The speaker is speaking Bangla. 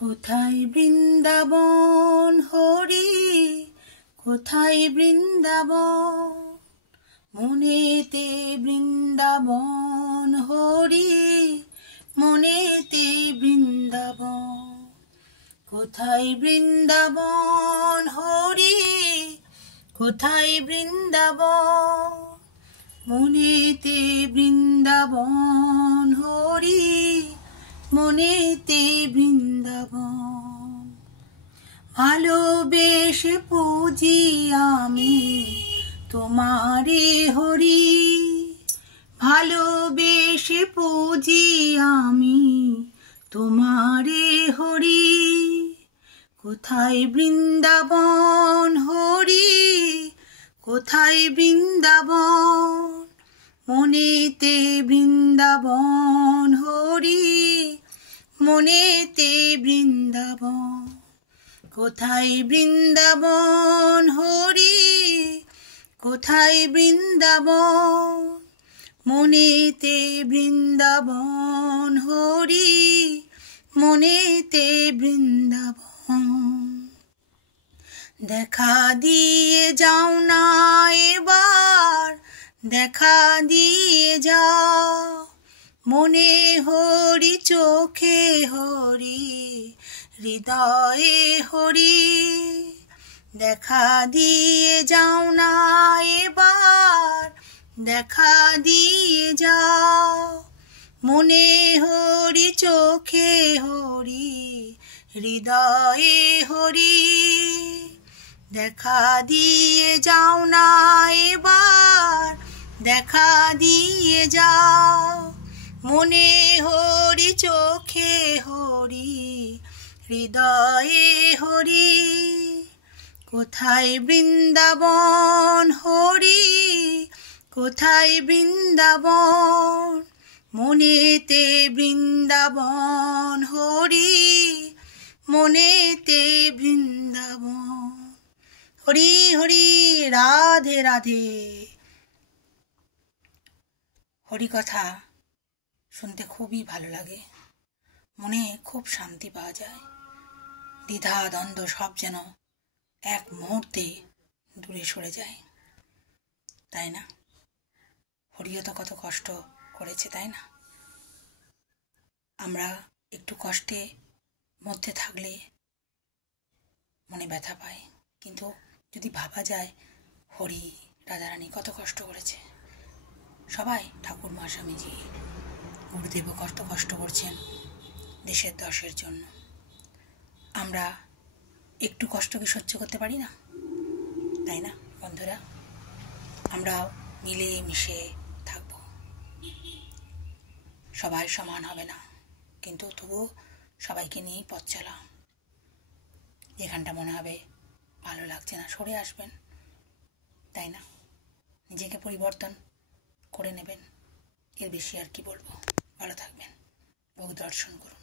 কোথায় বৃন্দাবন হরি, কোথায় বৃন্দাবন, মনেতে বৃন্দাবন হরি, মনেতে বৃন্দাবন। কোথায় বৃন্দাবন হরি, কোথায় বৃন্দাবন, মনেতে বৃন্দাবন হরি, মনেতে বৃন্দাবন। ভালোবেসে পুজি আমি তোমারে হরি, ভালোবেসে পুজি আমি তোমারে হরি। কোথায় বৃন্দাবন হরি, কোথায় বৃন্দাবন, মনেতে বৃন্দাবন হরি, মনেতে বৃন্দাবন। কোথায় বৃন্দাবন হরি, কোথায় বৃন্দাবন, মনেতে বৃন্দাবন হরি, মনেতে বৃন্দাবন। দেখা দিয়ে যাও না এবার, দেখা দিয়ে যাও, মনে হরি চোখে হরি, হৃদয়ে হরি। দেখা দিয়ে যাও না এবার, দেখা দিয়ে যাও, মনে হরি চোখে হরি, হৃদয়ে হরি। দেখা দিয়ে যাও না এবার, দেখা দিয়ে যাও, মনে হরি চোখে হরি, হৃদয়ে হরি। কোথায় বৃন্দাবন হরি, কোথায় বৃন্দাবন, মনেতে বৃন্দাবন হরি, মনেতে বৃন্দাবন। হরি হরি, রাধে রাধে। হরি কথা শুনতে খুবই ভালো লাগে, মনে খুব শান্তি পাওয়া যায়। দ্বিধা দ্বন্দ্ব সব যেন এক মুহূর্তে দূরে সরে যায়, তাই না? হরিও তো কত কষ্ট করেছে, তাই না? আমরা একটু কষ্টে মধ্যে থাকলে মনে ব্যথা পায়, কিন্তু যদি ভাবা যায় হরি রাধারানী কত কষ্ট করেছে, সবাই ঠাকুর মা স্বামীজি গুরুদেবও কত কষ্ট করছেন দেশের দশের জন্য। আমরা একটু কষ্টকে সহ্য করতে পারি না, তাই না বন্ধুরা? আমরাও মিলে মিশে থাকব। সবাই সমান হবে না, কিন্তু তবুও সবাইকে নিয়েই পথ চলা। যেখানটা মনে হবে ভালো লাগছে না, সরে আসবেন, তাই না? নিজেকে পরিবর্তন করে নেবেন। এর বেশি আর কি বলবো। ভালো থাকবেন, বহু দর্শন করুন।